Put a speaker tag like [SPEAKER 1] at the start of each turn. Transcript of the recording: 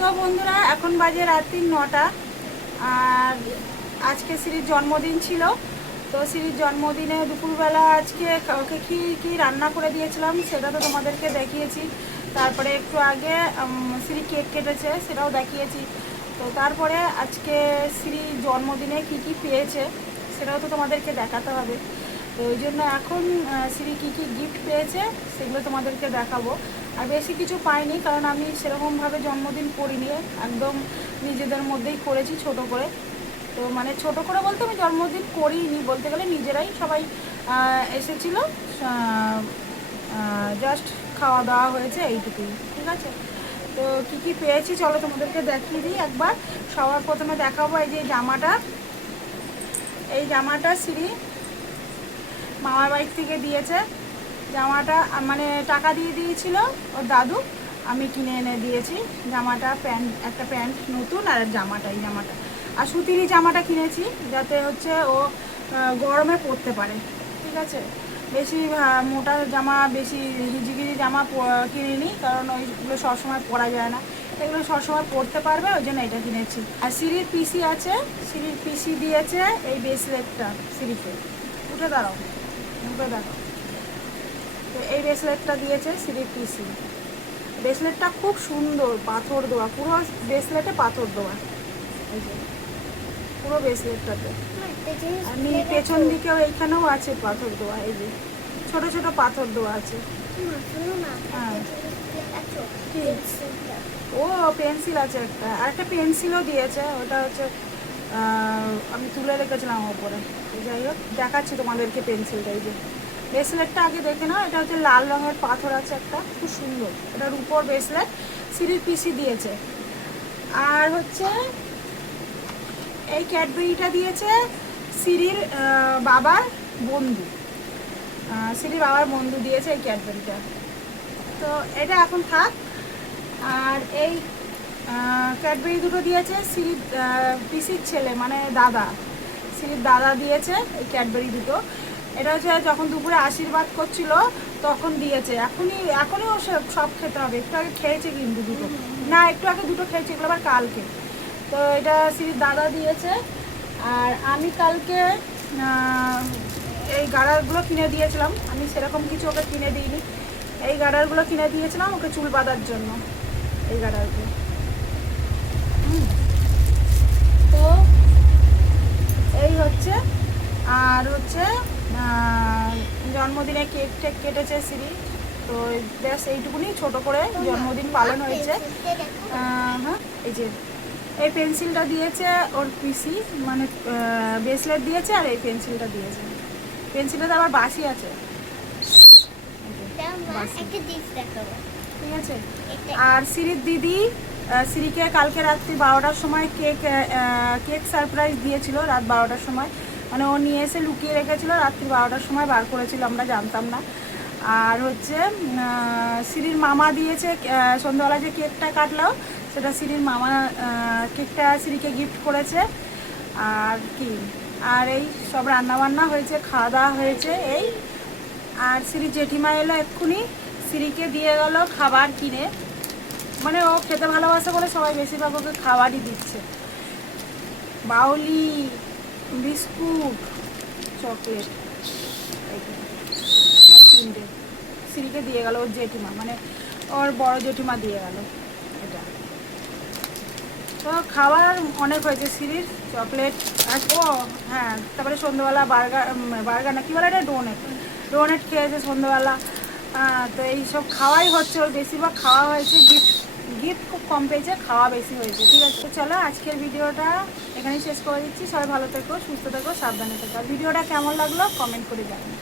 [SPEAKER 1] তো বন্ধুরা, এখন বাজে রাত্রি নটা। আর আজকে শ্রীর জন্মদিন ছিল। তো শ্রীর জন্মদিনে দুপুরবেলা আজকে কাউকে কি কি রান্না করে দিয়েছিলাম সেটা তো তোমাদেরকে দেখিয়েছি। তারপরে একটু আগে শ্রী কেক কেটেছে সেটাও দেখিয়েছি। তো তারপরে আজকে শ্রী জন্মদিনে কি কি পেয়েছে সেটাও তো তোমাদেরকে দেখাতে হবে। তো ওই জন্য এখন শ্রী কী কী গিফট পেয়েছে সেগুলো তোমাদেরকে দেখাবো। আর বেশি কিছু পাইনি কারণ আমি সেরকমভাবে জন্মদিন করিনি, একদম নিজেদের মধ্যেই করেছি ছোট করে। তো মানে ছোট করে বলতে আমি জন্মদিন করিনি, বলতে গেলে নিজেরাই সবাই এসেছিল। জাস্ট খাওয়া দাওয়া হয়েছে এইটুকুই, ঠিক আছে? তো কী কী পেয়েছি চলো তোমাদেরকে দেখিয়ে দিই একবার। সবার প্রথমে দেখাবো এই যে জামাটা। এই জামাটা শ্রী মামার বাড়ি থেকে দিয়েছে জামাটা মানে টাকা দিয়ে দিয়েছিল ওর দাদু। আমি কিনে এনে দিয়েছি জামাটা, প্যান্ট, একটা প্যান্ট নতুন আর জামাটা, এই জামাটা। আর সুতিরই জামাটা কিনেছি যাতে হচ্ছে ও গরমে পরতে পারে, ঠিক আছে? বেশি মোটা জামা, বেশি হিজিগিজি জামা কিনিনি, কারণ ওইগুলো সবসময় পরা যায় না। এগুলো সবসময় পরতে পারবে, ওই জন্য এটা কিনেছি। আর সিঁড়ির পিসি আছে, সিঁড়ির পিসি দিয়েছে এই ব্রেসলেটটা সিঁড়িতে। উঠে দাঁড়াও। তো এই ব্রেসলেটটা দিয়েছে সিঁড়ির পিসি। ব্রেসলেটটা খুব সুন্দর, পাথর দেওয়া, পুরো ব্রেসলেটে পাথর দেওয়া। পুরো ব্রেসলেটটাতে আমি পেছন দিকেও এইখানেও আছে পাথর দেওয়া, এই যে, ছোট ছোট পাথর দেওয়া আছে। হ্যাঁ। ও পেন্সিল আছে একটা। আর একটা পেন্সিলও দিয়েছে, ওটা হচ্ছে আমি তুলে রেখেছিলাম ওপরে যাই হোক, দেখাচ্ছি তোমাদেরকে পেন্সিলটা এই যে। ব্রেসলেটটা আগে দেখে নাও, এটা হচ্ছে লাল রঙের পাথর আছে একটা, খুব সুন্দর। এটার উপর ব্রেসলেট সিঁড়ির পিসি দিয়েছে। আর হচ্ছে, এই ক্যাডবেরিটা দিয়েছে সিঁড়ির বাবার বন্ধু। সিঁড়ির বাবার বন্ধু দিয়েছে এই ক্যাডবেরিটা তো এটা এখন থাক। আর এই ক্যাডবেরি দুটো দিয়েছে আহ, পিসির ছেলে মানে দাদা। সিঁড়ির দাদা দিয়েছে এই ক্যাডবেরি দুটো। এটা হচ্ছে যখন দুপুরে আশীর্বাদ করছিল তখন দিয়েছে। এখনই এখনই ও সব খেতে হবে। একটু আগে খেয়েছে কিন্তু দুটো। না একটু আগে দুটো খেয়েছে এগুলো আবার কালকে। তো এটা সিঁড়ির দাদা দিয়েছে। আর আমি কালকে এই গাড়ারগুলো কিনে দিয়েছিলাম। আমি সেরকম কিছু ওকে কিনে দিইনি। এই গাডারগুলো কিনে দিয়েছিলাম ওকে চুল বাঁধার জন্য এই গাডারগুলো হুম। তো এই হচ্ছে আর হচ্ছে আহ, জন্মদিনে কেক টেক কেটেছে সিঁড়ি। তো ব্যাস এইটুকুনি, ছোট করে জন্মদিন পালন হয়েছে। হ্যাঁ এই যে, এই পেন্সিলটা দিয়েছে ওর পিসি মানে ব্রেসলেট দিয়েছে আর এই পেন্সিলটা দিয়েছে। পেন্সিলটা তো আবার বাসি আছে। আর সিরির দিদি সিরিকে কালকে রাত্রি বারোটার সময় কেক কেক সারপ্রাইজ দিয়েছিল রাত বারোটার সময়। মানে ও নিয়ে এসে লুকিয়ে রেখেছিল, রাত্রি বারোটার সময় বার করেছিল, আমরা জানতাম না। আর হচ্ছে সিরির মামা দিয়েছে সন্ধ্যাবেলা যে কেকটা কাটলাম সেটা সিরির মামা কেকটা সিরিকে গিফট করেছে। আর কি, আর এই সব রান্না বান্না হয়েছে খাওয়া দাওয়া হয়েছে, এই। আর শ্রী জেঠিমা এলো এক্ষুনি শ্রীকে দিয়ে গেল খাবার কিনে। মানে ও খেতে ভালোবাসে বলে সবাই বেশিরভাগ ওকে খাবারই দিচ্ছে। বাউলি। বিস্কুট, চকলেট, এই তিনটে। শ্রীকে দিয়ে গেল ওর জেঠিমা মানে ওর বড় জেঠিমা দিয়ে গেল এটা। তো খাবার অনেক হয়েছে সিরির চকলেট, আর ও হ্যাঁ তারপরে সন্ধ্যেবেলা বার্গার বার্গার না, কী বলে এটা? ডোনেট। ডোনেট খেয়েছে সন্ধ্যেবেলা। তো এই সব খাওয়াই হচ্ছে, ওর বেশিরভাগ খাওয়া হয়েছে গিফট গিফট খুব কম পেয়েছে, খাওয়া বেশি হয়েছে। ঠিক আছে চলো আজকের ভিডিওটা এখানেই শেষ করে দিচ্ছি। সবাই ভালো থেকো, সুস্থ থেকো, সাবধানে থেকো। ভিডিওটা কেমন লাগল কমেন্ট করে জানাবেন